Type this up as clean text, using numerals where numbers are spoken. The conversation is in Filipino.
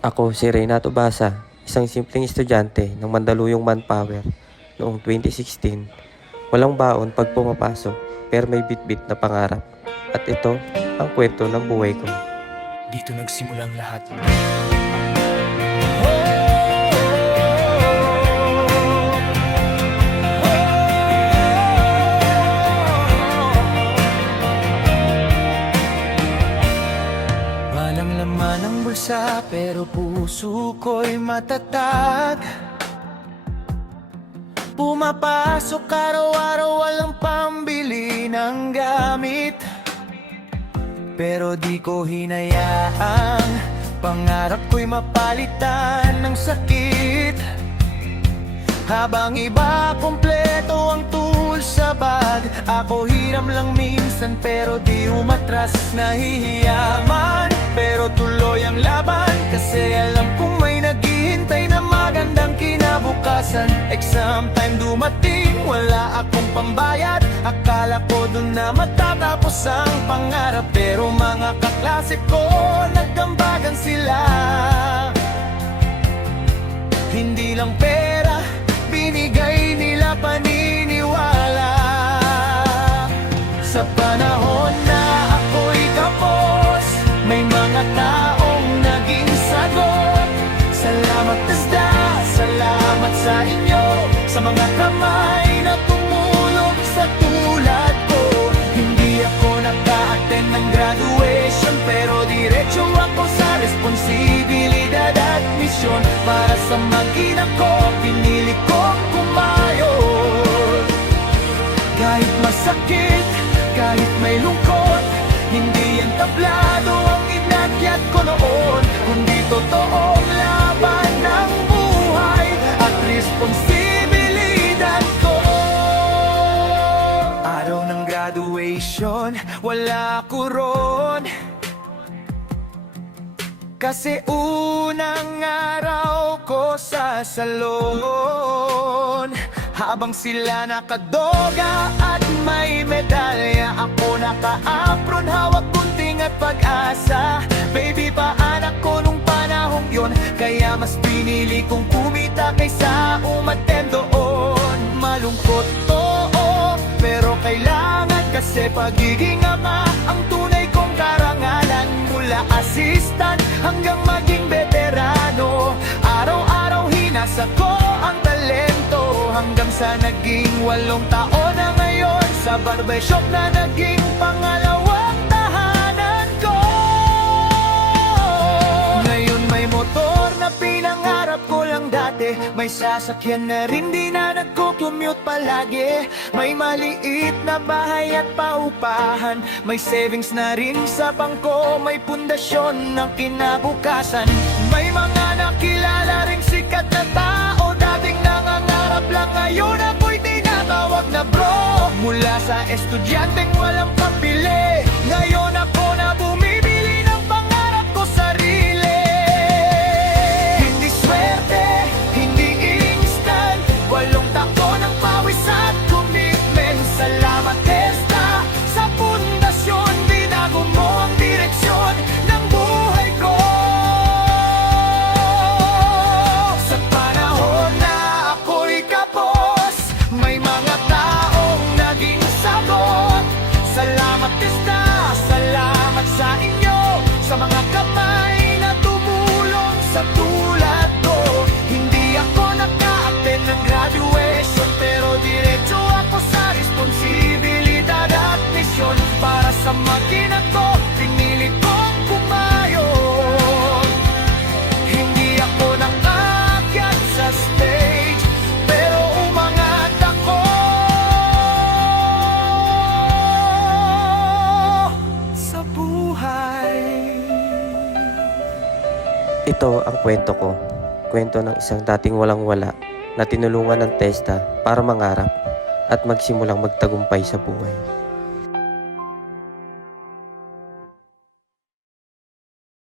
Ako si Renato Basa, isang simpleng estudyante ng Mandaluyong Manpower noong 2016. Walang baon pag pumapasok pero may bitbit na pangarap. At ito ang kwento ng buhay ko. Dito nagsimulang lahat. Walang laman ang bulsa pero puso ko'y matatag. Pumapasok araw-araw, walang pambili ng gamit, pero di ko hinayaang pangarap ko'y mapalitan ng sakit. Habang iba kompleto ang tools sa bag, ako hiram lang minsan pero di umatras. Nahihiyaman pero tuloy ang laban, kasi alam kong may naghihintay na magandang kinabukasan. Exam time dumating, wala akong pambayad. Akala ko dun na matatapos ang pangarap, pero mga kaklase ko nagkambagan sila. Hindi lang pera binigay nila, paniniwala. Sa panahon na ako'y tapos, may mga taong naging sagot. Salamat TESDA, salamat sa inyo, sa mga kamay na tumulong sa tulad ko. Hindi ako naka-attend ng graduation, pero diretso ako sa responsibilidad at misyon. Para sa mag-ina ko, pinili kong kumayod. Kahit masakit, kahit may lungkot, hindi yan tablado ang inakyat ko noon, kundi totoong laban ng buhay at responsibilidad ko. Araw ng graduation, wala ako ron, kasi unang araw ko sa salon. Habang sila nakadoga at may medalya, ako naka-apron, hawak gunting at pag-asa. Baby pa anak ko nung panahong yon, kaya mas pinili kong kumita kaysa umattend doon. Malungkot oo, pero kailangan, kasi pagiging ama ang tunay kong karangalan. Mula assistant hanggang maging veterano, araw-araw hinasa ko ang talento, hanggang sa naging 8 taon na ngayon, sa barbershop na naging pangalawang tahanan ko. Ngayon may motor na pinangarap ko lang dati, may sasakyan na rin di na nagko-commute palagi, may maliit na bahay at paupahan, may savings na rin sa bangko, may pundasyon ng kinabukasan. May mga nakilala ring sikat na tao, dating nangangarap lang, ngayon ako'y tinatawag na bro. Mula sa estudyanteng walang pambili, ngayon ako na bumibili ng pangarap ko sarili. Hindi swerte, hindi instant, 8 taon ng pawis at commitment. Salamat TESDA, sa pundasyon, binago mo ang direksyon ng buhay ko. Sa panahon na ako'y kapos, may mga taong naging sagot. Salamat TESDA, salamat sa inyo, sa mga kamay na tumulong sa tulad ko. Hindi ako naka-attend ng graduation, pero diretso ako sa responsibilidad at misyon. Para sa mag-ina ko, pinili kong kumayod. Hindi ako nakakyat sa stage, pero umangat ako sa buhay. Ito ang kwento ko. Kwento ng isang dating walang-wala na tinulungan ng TESDA para mangarap at magsimulang magtagumpay sa buhay.